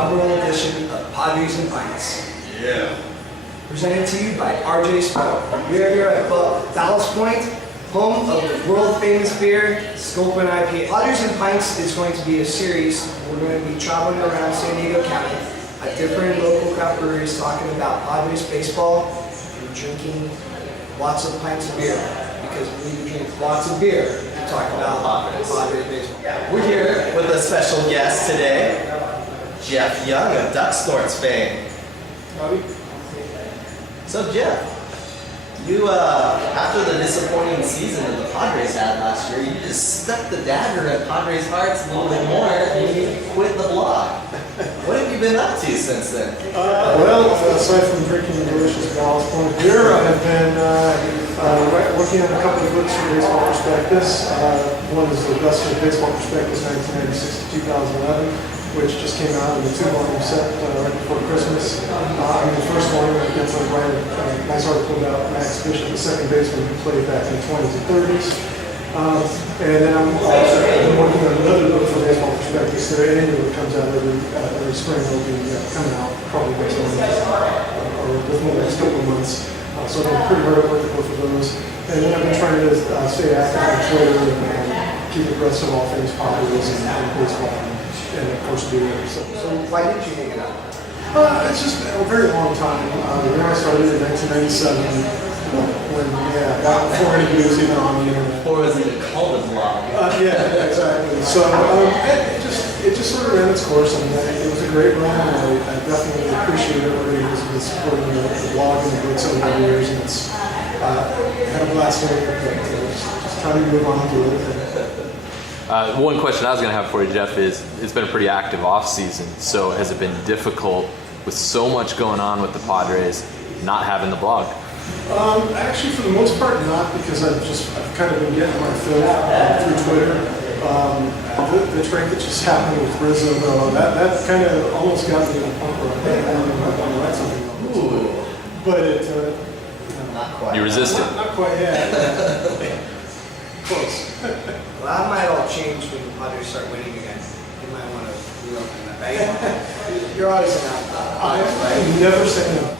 inaugural edition of Padres and Pints. Yeah. Presented to you by RJ Sport. We are here at Ballast Point, home of the world-famous beer, Sculpin IPA. Padres and Pints is going to be a series. We're going to be traveling around San Diego County at different local craft breweries talking about Padres baseball and drinking lots of pints of beer, because we need to drink lots of beer to talk about Padres baseball. We're here with a special guest today, Geoff Young of Ducksnorts fame. Howdy. So Geoff, you after the disappointing season that the Padres had last year, you just stuck the dagger at Padres' hearts a little bit more and you quit the blog. What have you been up to since then? Well, aside from drinking the delicious Ballast Point beer, I have been working on a couple of books for Baseball Prospectus. One is the Ducksnorts Baseball Prospectus 1996 to 2011. Which just came out in the 2-volume set right before Christmas. I mean, the first one, I guess I write a nice article about Max Bishop, the second baseman who played back in the 20s and 30s. And then I'm working on another book for Baseball Prospectus. Their annual that comes out every spring. Will be coming out probably next month or within the next couple of months. So I've been pretty hard at work to go for those. And then I've been trying to stay active on Twitter and keep abreast of all things Padres and baseball. And of course beer. So why did you hang it up? It's just a very long time. When I started in 1997, before anybody was even on the internet. Or was it called a blog? Yeah, exactly. So it just sort of ran its course, and it was a great run. I definitely appreciate everybody who's been supporting the blog and the books over the years, and it's had a blast doing it, but just trying to move on to it. One question I was going to have for you, Geoff, is it's been a pretty active off-season, so has it been difficult with so much going on with the Padres not having the blog? Actually, for the most part, not, because I've kind of been getting my fill through Twitter. The trade that just happened with Rizzo, though, that kind of almost got me to the point where I want to write something about this. Ooh. But it... Not quite. You resisted. Not quite yet. Close. Well, that might all change when the Padres start winning again. You might want to reopen that, right? You're always an outlier, right? Never say no.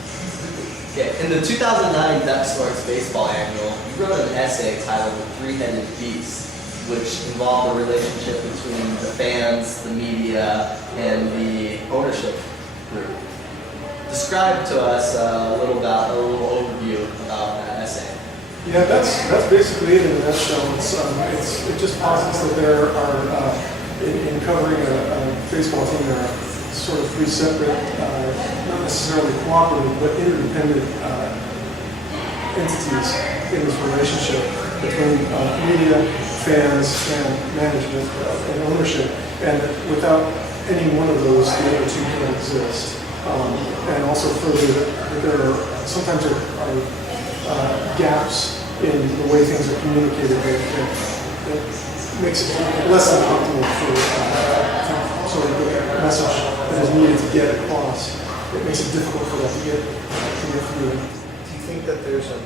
Okay, in the 2009 Ducksnorts baseball annual, you wrote an essay titled The Three-Headed Beast, which involved the relationship between the fans, the media, and the ownership group. Describe to us a little overview about that essay. Yeah, that's basically it in a nutshell. It just posits that there are, in covering a baseball team, there are sort of three separate, not necessarily cooperative, but interdependent entities in this relationship between media, fans, and management and ownership. And without any one of those, the other two can't exist. And also further, that there are sometimes gaps in the way things are communicated that makes it less than optimal for sort of the message that is needed to get across. It makes it difficult for that to get through. Do you think that there's a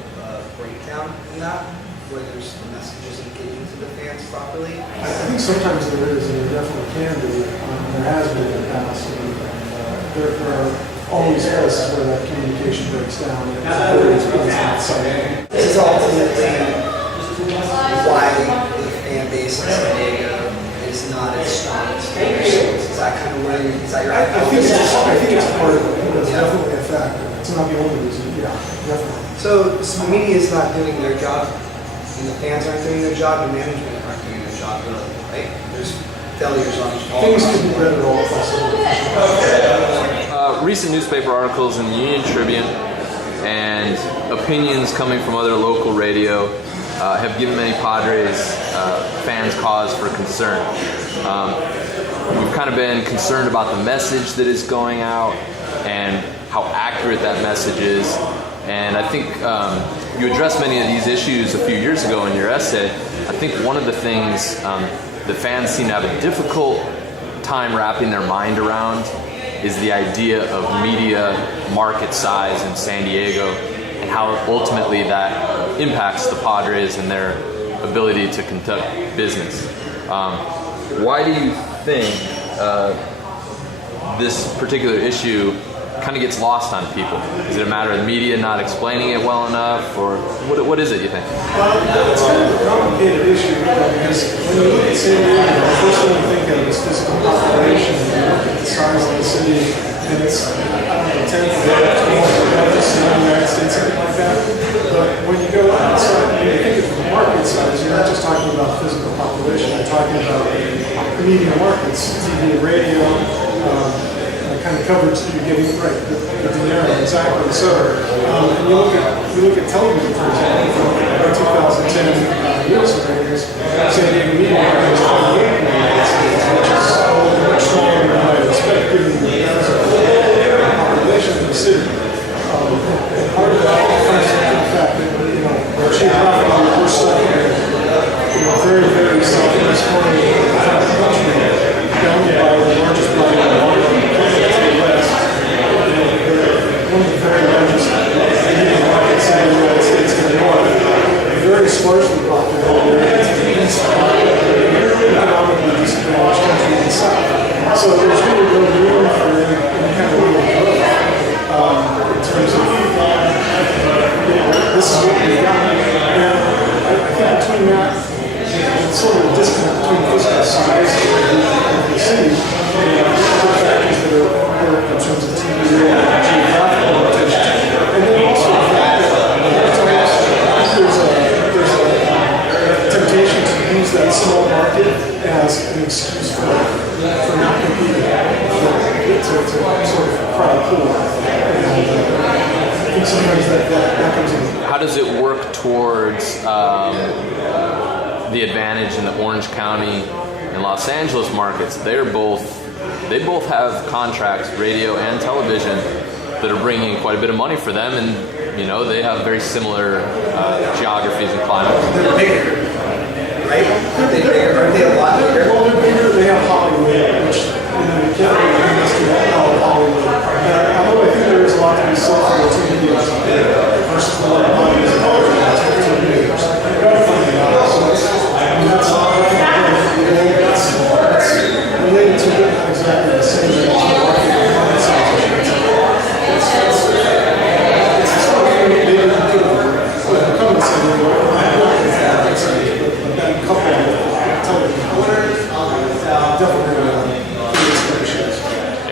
breakdown in that, where the message isn't getting to the fans properly? I think sometimes there is, and there definitely can be. There has been in the past, and there are always places where that communication breaks down. This is ultimately why the fan base in San Diego is not as strong as fans. Is that kind of where is that your I think it's part of it. It's definitely a factor. It's not the only reason. Yeah, definitely. So the media is not doing their job, and the fans aren't doing their job, and management aren't doing their job, really, right? There's failures on all Things could be better all across the board. Recent newspaper articles in the Union Tribune and opinions coming from other local radio have given many Padres fans cause for concern. We've kind of been concerned about the message that is going out and how accurate that message is. And I think you addressed many of these issues a few years ago in your essay. I think one of the things the fans seem to have a difficult time wrapping their mind around is the idea of media market size in San Diego and how ultimately that impacts the Padres and their ability to conduct business. Why do you think this particular issue kind of gets lost on people? Is it a matter of the media not explaining it well enough, or what is it, you think? It's kind of a complicated issue because when you look at San Diego, the first thing you think of is physical population. You look at the size of the city, and it's, I don't know, 10 to 12 in the United States, something like that. But when you go outside, when you think of the market size, you're not just talking about physical population, you're talking about media markets, TV, radio, kind of coverage that you're getting, right, the dinero, exactly. So, and you look at television, for example, from 2010 Nielsen ratings, San Diego media market is 28 in the United States, which is much stronger than I expect, given the population of the city. And part of that comes from the fact that, geographically, we're stuck in very, very southwest corner of the country, bounded by the largest body of water on the planet to the west. One of the very largest media markets in the United States to the north, very sparsely populated area to the east, economically disadvantaged country in the south. So there's really no room for any kind of real growth in terms of this is what we got. And I think between that, sort of a disconnect between physical size of the city and other factors that are important in terms of TV and geographical location. And then also the fact that there's a temptation to use that small market as an excuse for not competing, to sort of cry poor. And I think sometimes that comes in. How does it work towards the advantage in the Orange County and Los Angeles markets? They both have contracts, radio and television, that are bringing quite a bit of money for them, and they have very similar geographies and climates. They're bigger, right? Aren't they bigger? Aren't they a lot bigger? Well, they're bigger. They have Hollywood, which you can't really investigate Hollywood. Although I think there is a lot to be said for the two medias versus the one Hollywood is Hollywood. That's what two medias. That's related to not exactly the same as the market. It's something maybe you could have come and said, but that couple of television definitely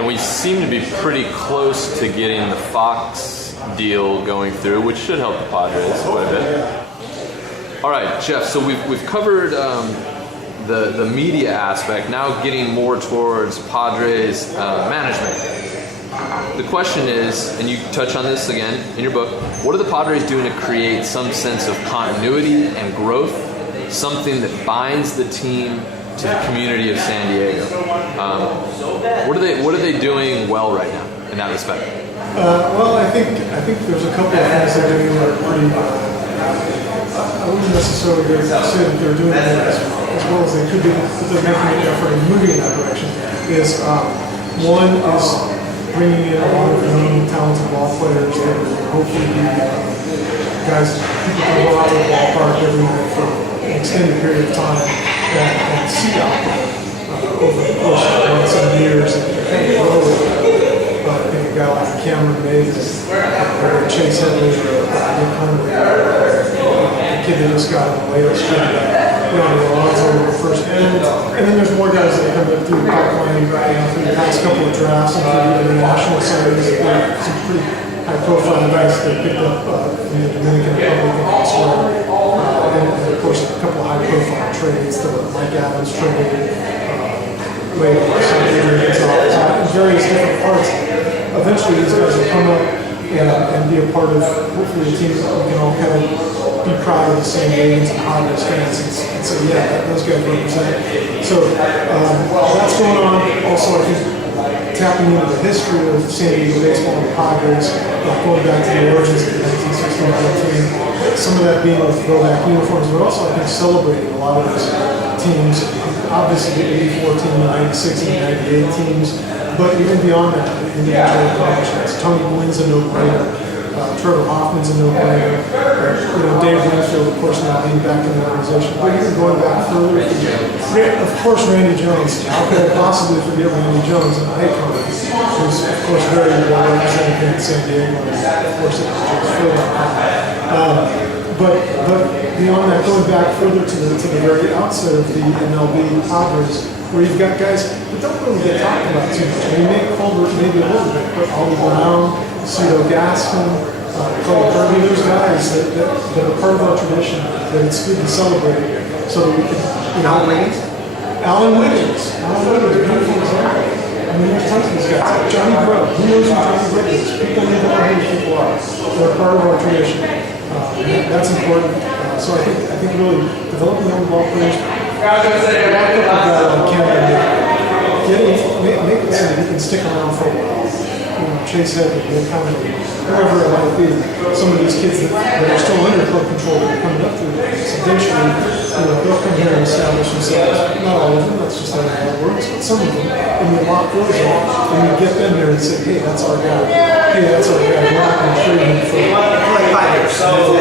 And we seem to be pretty close to getting the Fox deal going through, which should help the Padres quite a bit. All right, Geoff, so we've covered the media aspect, now getting more towards Padres management. The question is, and you touch on this again in your book, what are the Padres doing to create some sense of continuity and growth, something that binds the team to the community of San Diego? What are they doing well right now in that respect? Well, I think there's a couple of things they're doing that are pretty. I wouldn't necessarily say that they're doing it as well as they could be, but they're making an effort and moving in that direction. One is bringing in a lot of young, talented ball players that will hopefully be guys people can go out to the ballpark every night for an extended period of time and see output over the course of months and years and kind of grow with it. I think a guy like Cameron Mays, or Chase Headley, or Nick Hunter, the kid that just got on the latest trip, Alonso over the first end. And then there's more guys that come up through the pipeline through the past couple of drafts and through the international signings. Some pretty high-profile guys that picked up in the Dominican Republic and elsewhere. And of course, a couple of high-profile trades, the Mike Adams trade, later, in various different parts. Eventually, these guys will come up and be a part of, hopefully, a team that we can all kind of be proud of the same names and Padres fans and say, yeah, those guys represent. So that's going on. Also, I think tapping into the history of San Diego baseball and the Padres, going back to the origins of the 1969 team. Some of that being with throwback uniforms, but also I think celebrating a lot of those teams. Obviously, the 84 team, the 96 and the 98 teams, but even beyond that, individual accomplishments. Tony Gwynn's a no-brainer. Trevor Hoffman's a no-brainer. Dave Winfield, of course, now being back in the organization. But even going back further, of course, Randy Jones. How could I possibly forget Randy Jones, an icon? San Diego, and of course it was just Philly. But beyond that, going back further to the very outset of the MLB Padres, where you've got guys that don't really get talked about too much. I mean, Nate Colbert maybe a little bit, but Ollie Brown, Cito Gaston, Cole Kirby, those guys that are part of our tradition, that it's good to celebrate, so that we can, you know. Alan Wiggins, beautiful example. I mean, there's tons of these guys. Johnny Grubb, who knows who Johnny Grubb is? People don't even know who these people are. They're part of our tradition. That's important. So I think really developing young ball players, making it so that he can stick around for a while. You know, Chase Headley, Bill Connolly, whoever it might be. Some of these kids that are still under club control that are coming up through this. Eventually, you know, they'll come here and establish themselves. Not all of them, that's just how it works, but some of them. And you lock those up, and you get them there and say, hey, that's our guy. Hey, that's our guy. We're not going to trade him for like 5 years. So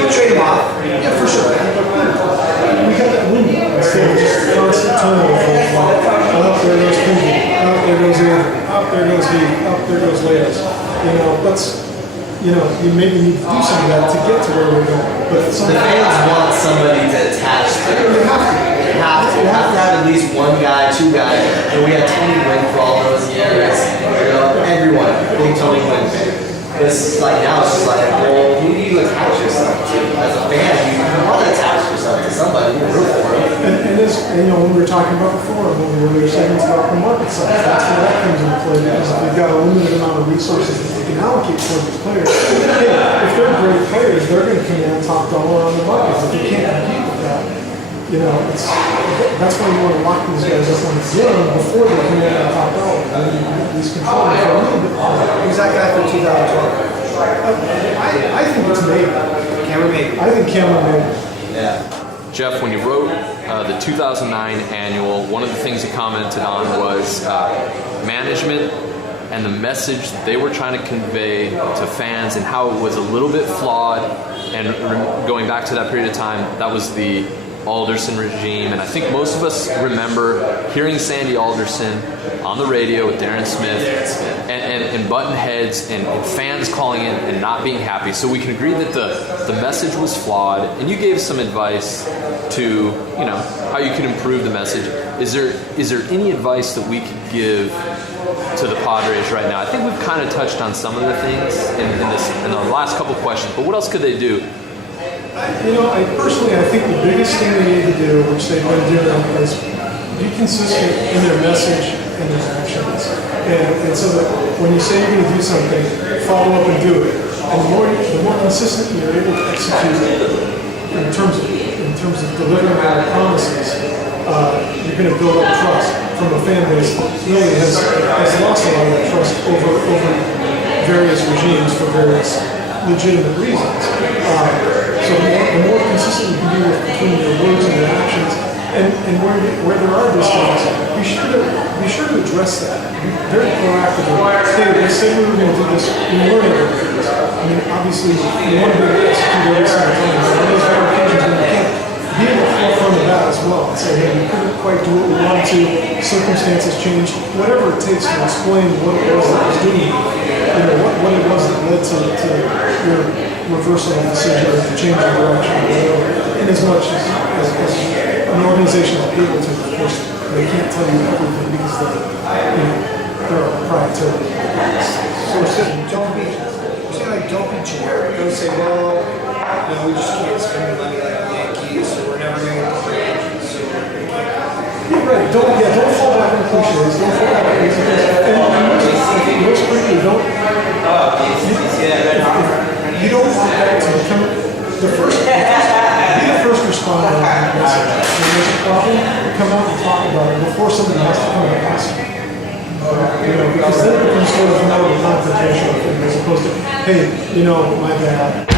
you trade him off. Yeah, for sure. We got that window instead of just constant turnover. Up there goes Pinky, up there goes Avery, up there goes he, up there goes Layers. You know, you maybe need to do some of that to get to where we're going. But The fans want somebody to attach to. They have to. You have to have at least one guy, two guys. And we had Tony Gwynn for all those years. You know, everyone, big Tony Gwynn fan. It's like now it's just like, well, who do you attach yourself to? As a fan, you want to attach yourself to somebody. You root for them. And you know, when we were talking about before, when we were saying about the market size, that's where that comes into play, because if we've got a limited amount of resources that we can allocate toward these players, if they're great players, they're going to command top dollar on the market. If you can't compete with that, you know, that's why you want to lock these guys up on the game before they command that top dollar. I mean, these controllers are a little bit more. Who's that guy for 2012? I think it's Maybe. Cameron Maybe. I think Cameron Maybe. Yeah. Jeff, when you wrote the 2009 annual, one of the things you commented on was management and the message that they were trying to convey to fans and how it was a little bit flawed. And going back to that period of time, that was the Alderson regime. And I think most of us remember hearing Sandy Alderson on the radio with Darren Smith and button heads and fans calling in and not being happy. So we can agree that the message was flawed, and you gave some advice to, you know, how you could improve the message. Is there any advice that we could give to the Padres right now? I think we've kind of touched on some of the things in the last couple of questions, but what else could they do? You know, I think the biggest thing they need to do, which they've been doing, is be consistent in their message and their actions. And so that when you say you're going to do something, follow up and do it. And the more consistent you're able to execute in terms of delivering on their promises, you're going to build up trust from a fan base that really has lost a lot of that trust over various regimes for various legitimate reasons. So the more consistent you can be between your words and your actions, and where there are disconnects, be sure to address that. Be very proactive. Hey, they said we were going to do this. We weren't able to do this. I mean, obviously, you want to be able to execute every single time. But on those rare occasions when you can't, be in the forefront of that as well. And say, hey, we couldn't quite do what we wanted to. Circumstances changed. Whatever it takes to explain what it was that was doing, you know, what it was that led to your reversal of decision or change of direction, in as much as an organization is able to. Of course, they can't tell you everything because they're proprietary. So don't be generic. Don't say, well, you know, we just can't spend money like the Yankees, so we're never going to trade. Right. Don't fall back on cliches. Don't fall back on cliches. And most frankly, you don't want that to become the first. Be the first responder on that message. When there's a problem, come out and talk about it before somebody has to come and ask you. You know, because then it becomes sort of more of a confrontational thing as opposed to, hey, you know, my bad.